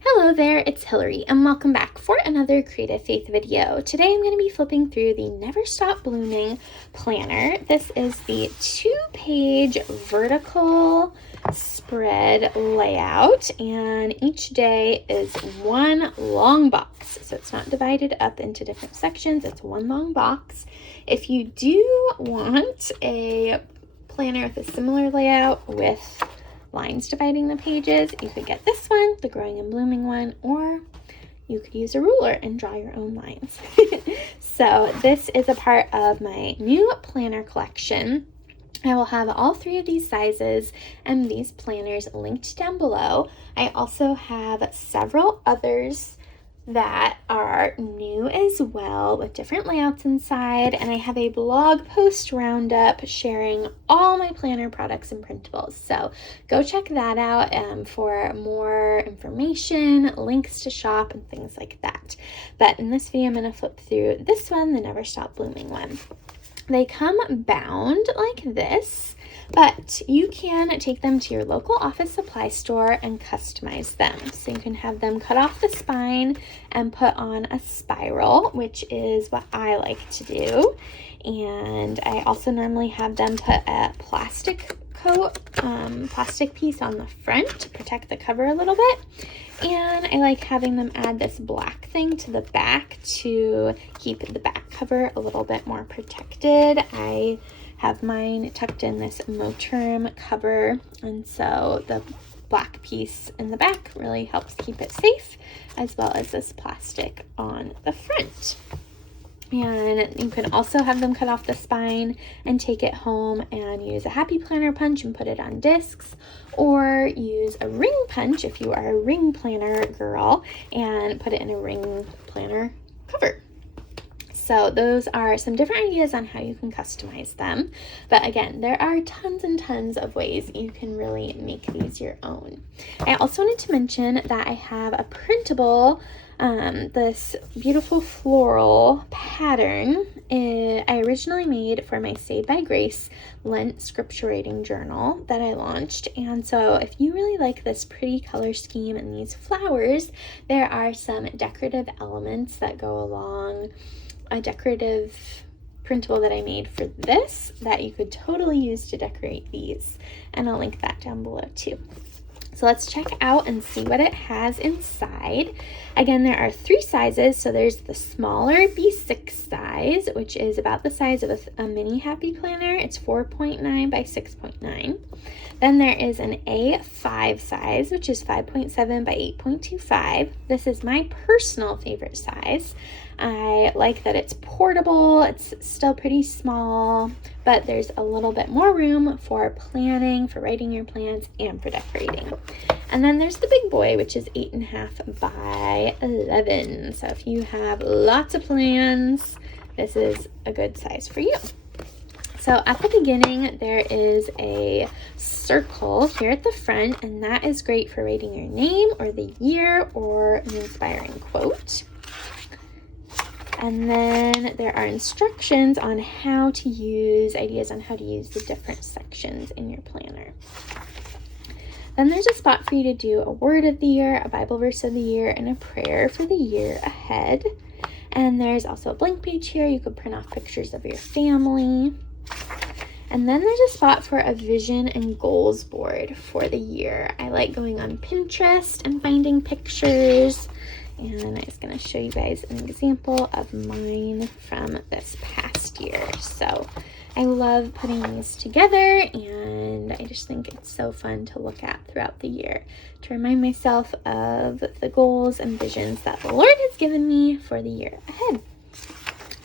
Hello there, it's Hillary, and welcome back for another Creative Faith video. Today I'm going to be flipping through the Never Stop Blooming planner. This is the 2-page vertical spread layout, and each day is one long box. So it's not divided up into different sections, it's one long box. If you do want a planner with a similar layout with lines dividing the pages, you could get this one, the Growing and Blooming one, or you could use a ruler and draw your own lines. So this is a part of my new planner collection. I will have all 3 of these sizes and these planners linked down below. I also have several others that are new as well with different layouts inside, and I have a blog post roundup sharing all my planner products and printables, so go check that out for more information, links to shop, and things like that. But in this video I'm going to flip through this one, the Never Stop Blooming one. They come bound like this, but you can take them to your local office supply store and customize them. So you can have them cut off the spine and put on a spiral, which is what I like to do. And I also normally have them put a plastic piece on the front to protect the cover a little bit. And I like having them add this black thing to the back to keep the back cover a little bit more protected. I have mine tucked in this Moterm cover, and so the black piece in the back really helps keep it safe, as well as this plastic on the front. And you can also have them cut off the spine and take it home and use a happy planner punch and put it on discs, or use a ring punch if you are a ring planner girl and put it in a ring planner cover. So those are some different ideas on how you can customize them. But again, there are tons and tons of ways you can really make these your own. I also wanted to mention that I have a printable, this beautiful floral pattern. I originally made for my Saved by Grace Lent scripture reading journal that I launched. And so if you really like this pretty color scheme and these flowers, there are some decorative elements that go along a decorative printable that I made for this that you could totally use to decorate these, and I'll link that down below too. So let's check out and see what it has inside. Again, there are 3 sizes. So there's the smaller B6 size, which is about the size of a mini Happy Planner. It's 4.9 by 6.9. Then there is an A5 size, which is 5.7 by 8.25. This is my personal favorite size. I like that it's portable, it's still pretty small, but there's a little bit more room for planning, for writing your plans, and for decorating. And then there's the big boy, which is 8.5 by 11. So if you have lots of plans, this is a good size for you. So at the beginning, there is a circle here at the front, and that is great for writing your name or the year or an inspiring quote. And then there are instructions on how to use, ideas on how to use the different sections in your planner. Then there's a spot for you to do a word of the year, a Bible verse of the year, and a prayer for the year ahead. And there's also a blank page here. You could print off pictures of your family. And then there's a spot for a vision and goals board for the year. I like going on Pinterest and finding pictures. And I'm just going to show you guys an example of mine from this past year. So I love putting these together, and I just think it's so fun to look at throughout the year to remind myself of the goals and visions that the Lord has given me for the year ahead.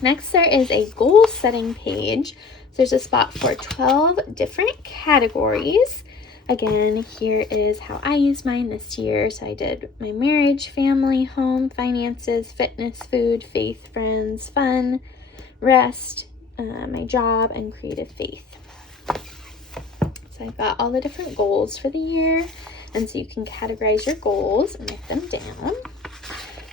Next, there is a goal setting page. So there's a spot for 12 different categories. Again, here is how I used mine this year. So I did my marriage, family, home, finances, fitness, food, faith, friends, fun, rest, my job, and creative faith. So I've got all the different goals for the year. And so you can categorize your goals and write them down.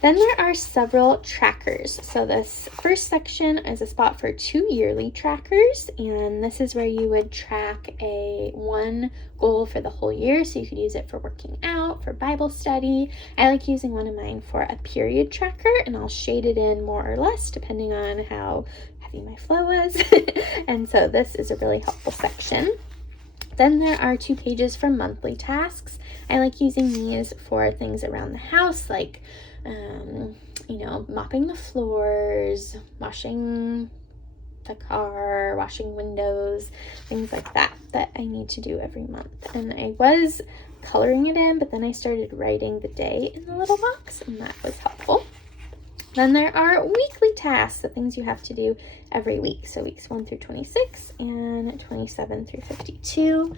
Then there are several trackers. So this first section is a spot for 2 yearly trackers, and this is where you would track one goal for the whole year. So you could use it for working out, for Bible study. I like using one of mine for a period tracker, and I'll shade it in more or less depending on how heavy my flow was. And so this is a really helpful section. Then there are 2 pages for monthly tasks. I like using these for things around the house, like, mopping the floors, washing the car, washing windows, things like that I need to do every month. And I was coloring it in, but then I started writing the day in the little box, and that was helpful. Then there are weekly tasks, the things you have to do every week. So weeks 1 through 26 and 27 through 52.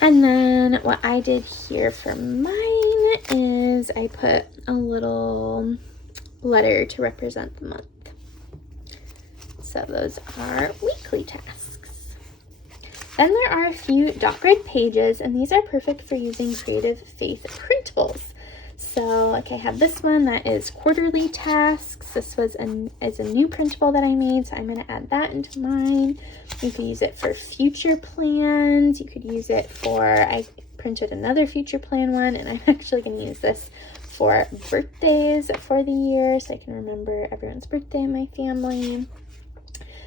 And then what I did here for mine is I put a little letter to represent the month. So those are weekly tasks. Then there are a few dot grid pages, and these are perfect for using Creative Faith printables. So like I have this one that is quarterly tasks. This is a new printable that I made, so I'm going to add that into mine. You could use it for future plans. You could use it for, I printed another future plan one, and I'm actually going to use this for birthdays for the year, so I can remember everyone's birthday in my family.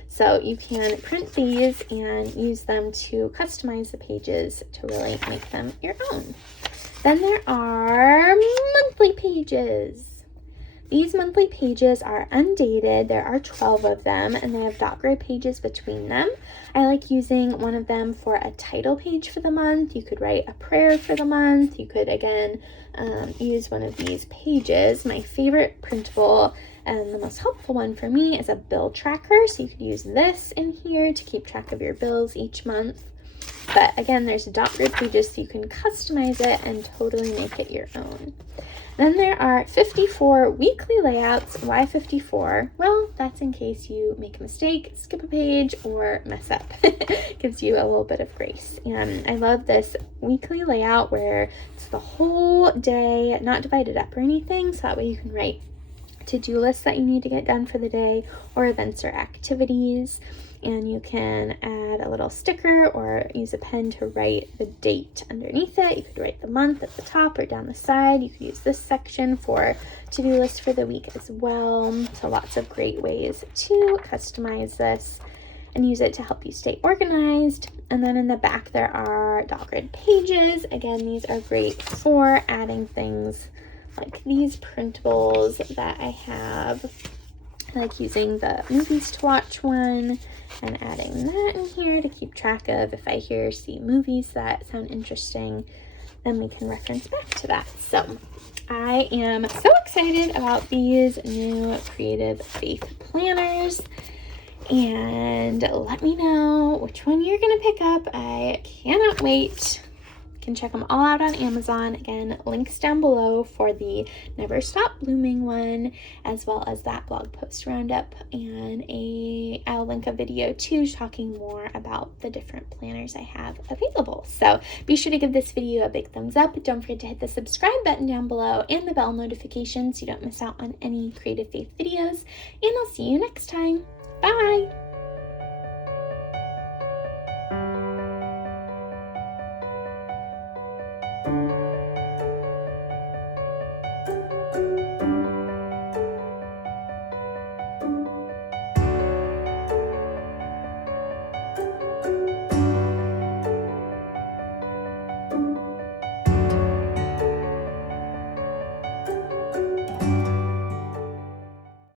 So you can print these and use them to customize the pages to really make them your own. Then there are monthly pages. These monthly pages are undated. There are 12 of them, and they have dot grid pages between them. I like using one of them for a title page for the month. You could write a prayer for the month. You could, again, use one of these pages. My favorite printable and the most helpful one for me is a bill tracker. So you could use this in here to keep track of your bills each month. But again, there's dot grid pages, so you can customize it and totally make it your own. Then there are 54 weekly layouts. Why 54? Well, that's in case you make a mistake, skip a page, or mess up. Gives you a little bit of grace. And I love this weekly layout where it's the whole day, not divided up or anything, so that way you can write to-do lists that you need to get done for the day, or events or activities. And you can add a little sticker or use a pen to write the date underneath it. You could write the month at the top or down the side. You could use this section for to-do list for the week as well. So lots of great ways to customize this and use it to help you stay organized. And then in the back there are dot grid pages. Again, these are great for adding things like these printables that I have. I like using the movies to watch one and adding that in here to keep track of if I see movies that sound interesting, then we can reference back to that. So I am so excited about these new Creative Faith planners, and let me know which one you're gonna pick up. I cannot wait. You can check them all out on Amazon. Again, links down below for the Never Stop Blooming one, as well as that blog post roundup, and I'll link a video too talking more about the different planners I have available. So be sure to give this video a big thumbs up. Don't forget to hit the subscribe button down below and the bell notification so you don't miss out on any Creative Faith videos, and I'll see you next time. Bye!